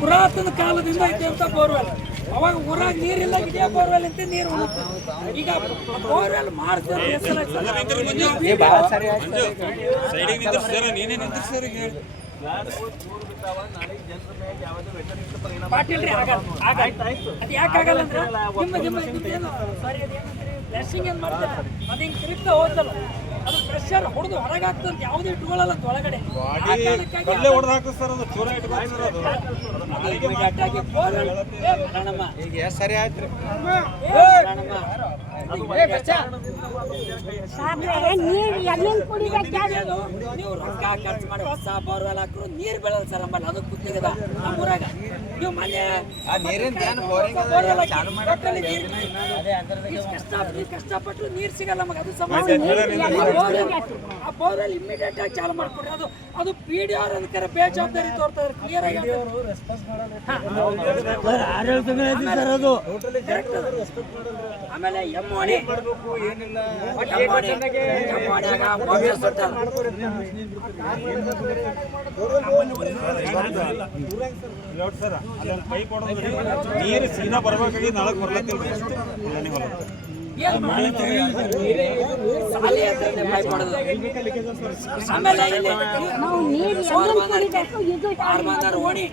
ಪುರಾತನ ಕಾಲದಿಂದ ಇದ್ದಂತ ಬೋರ್ವೆಲ್. ಅವಾಗ ಊರಾಗ ನೀರಿಲ್ಲ, ಇದೇ ಬೋರ್ವೆಲ್ ಅಂತ ನೀರು ಉಳುತ್ತೆ. ಈಗ ಬೋರ್ವೆಲ್ ಮಾಡ್ತಾರೆ ಪಾಟೀಲ್ರಿ ಅದು ಯಾಕಾಗಲ್ಲ ಅಂದ್ರೆ ಸಾರಿ ಬ್ಲೆಸ್ಸಿಂಗ್ ಏನ್ ಮಾಡ್ತಾರೆ ಅದು ಹಿಂಗೆ ತಿರುಗ್ತಾ ಹೋಗ್ತಲ್ಲ, ಅದು ಪ್ರೆಷರ್ ಹೊಡೆದು ಹೊರಗಾಗ್ತಂತ ಯಾವುದೇ ಇಟ್ಕೊಳ್ಳಲ್ಲ ಅಂತ ಒಳಗಡೆ. ನೀವು ರೊಕ್ಕ ಖರ್ಚು ಮಾಡಿ ಹೊಸ ಬೋರ್ವೆಲ್ ಹಾಕ್ರು ನೀರ್ ಬೆಳಲ್ಲ ಸರ್ ನಮ್ಮಲ್ಲಿ, ಅದು ಕೂತಿಗದ ನಮ್ಮೂರಾಗ. ನೀವು ಮನೆ ಕಷ್ಟಪಟ್ಟು ನೀರ್ ಸಿಗಲ್ಲ ನಮಗೆ, ಅದು ಸಮಸ್ಯೆ. ಆ ಬೋರ್ವೆಲ್ ಇಮಿಡಿಯೇಟ್ ಆಗಿ ಚಾಲು ಮಾಡ್ಕೊಡ್ರಿ. ಅದು PDR ಅದಕ್ಕೆ ಬೇಜವಾಬ್ದಾರಿ ತೋರ್ತಾರೆ, ಕ್ಲಿಯರ್ ಆಗಿ. ಆಮೇಲೆ ಎಮ್ಮೋಡಿ ನೀರು ಸೀದಾ ಬರ್ಬೇಕಾಗಿ ನಾಲ್ಕು ಬರ್ಲತ್ತಿಲ್ಲ. ಆಮೇಲೆ ಓಣಿ